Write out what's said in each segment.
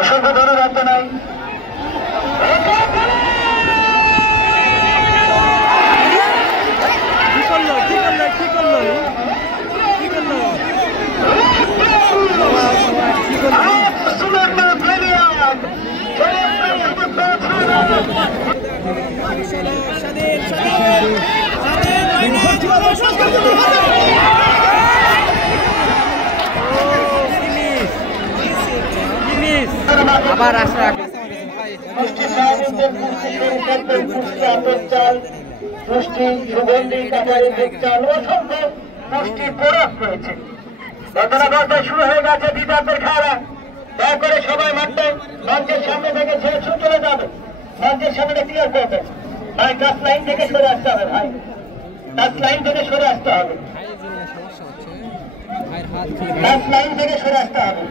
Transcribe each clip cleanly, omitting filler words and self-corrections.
অসংখ্য ধন্যবাদ জানাই। আবার আসা পুষ্টি সুগন্ধি কাটারি চাল অসংখ্য পুষ্টির প্রোডাক্ট রয়েছে। ঘটনাঘটনা শুরু হয়ে গেছে বিদ্যার্থীর খেলা। দয়া করে সবাই মাঠে মঞ্চের সামনে থেকে ছেড়ে চলে যাবে। মঞ্চের সামনে ক্লিয়ার করবেন ভাই। টাচ লাইন থেকে সরে আসতে হবে ভাই। টাচ লাইন থেকে সরে আসতে হবে। টাচ লাইন থেকে সরে আসতে হবে।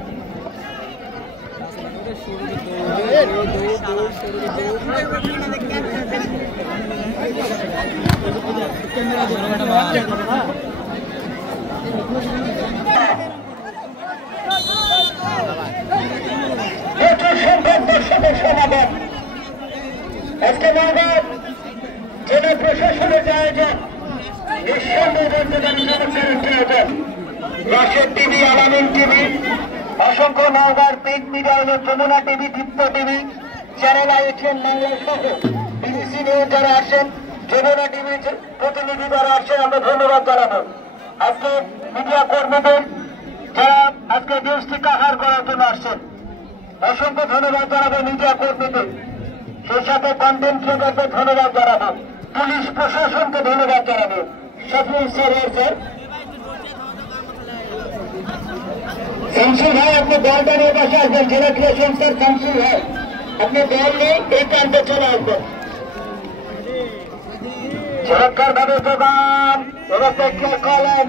প্রচুর সংখ্যক দর্শকের সমাগম আজকে নওগাঁ জেলা প্রশাসনের আয়োজন রাশেদ টিভি, আলামিন টিভি, অসংখ্য নওগাঁর প্রিন্ট মিডিয়া হল যমুনা টিভি, দীপ্ত টিভি, চ্যানেল আইএসএন বাংলা সহ বিবিসি নিউজ যারা আসেন, যমুনা টিভির প্রতিনিধি যারা আসেন, আমরা ধন্যবাদ জানাবো। আজকে মিডিয়া কর্মীদের যারা আজকে নিউজটি কাভার করার জন্য আসছেন, অসংখ্য ধন্যবাদ জানাবো মিডিয়া কর্মীদের। সেই সাথে কন্টেন্ট ক্রিয়েটরদের ধন্যবাদ জানাবো। পুলিশ প্রশাসনকে ধন্যবাদ জানাবো। শফিউল স্যার শামসুল ভাই, আপনি দলটা নিয়ে পাশে আসবেন। জেলা ক্রিয়েশন স্যার শামসুল ভাই, আপনি দল নিয়ে এই প্রান্তে চলে আসবেন। চমৎকার ভাবে প্রোগ্রাম ব্যবস্থা করেন,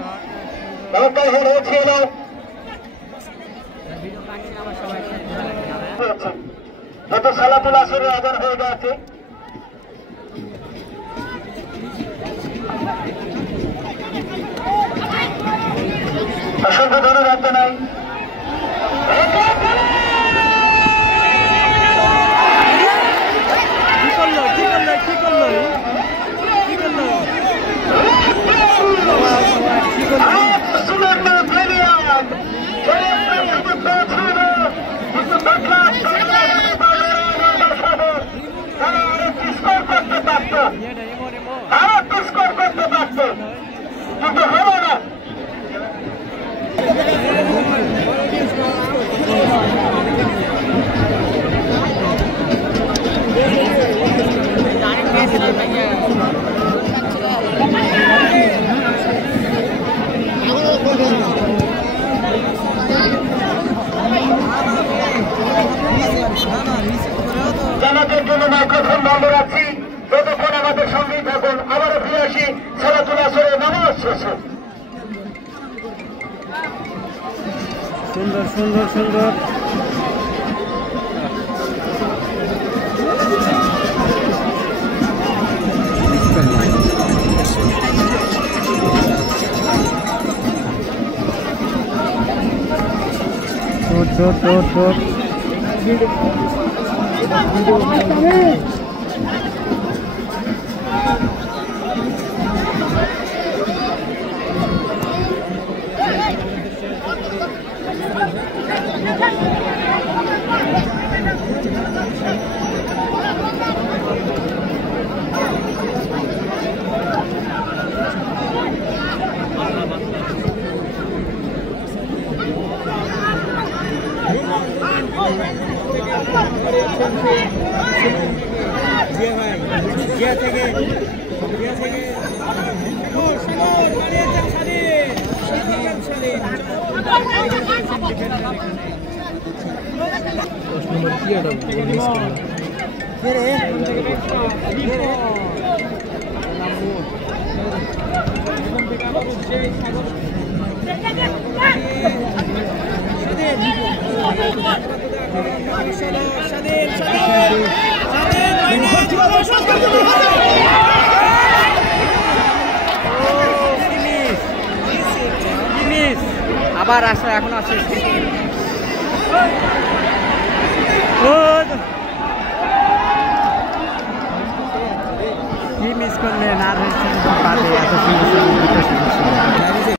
ব্যবস্থা হয়েছিল। যত সালাতুল আসরের আদান হয়ে গেছে, অসংখ্য ধন্যবাদ জানাই। কিন্তু হলো না। জানাতের জন্য মাইক্রোফোন বন্ধ রাখছি। যতক্ষণ আমাদের সঙ্গেই থাকুন। আবারও ফিরে আসি সালাতুল আসরের নামাজ শেষে। সুন্দর সুন্দর সুন্দর আবার আসা এখন আসছে। কি মিস করলেন আর হচ্ছে বাদে এত সুন্দর সুন্দর দুটো সুযোগ ছিল।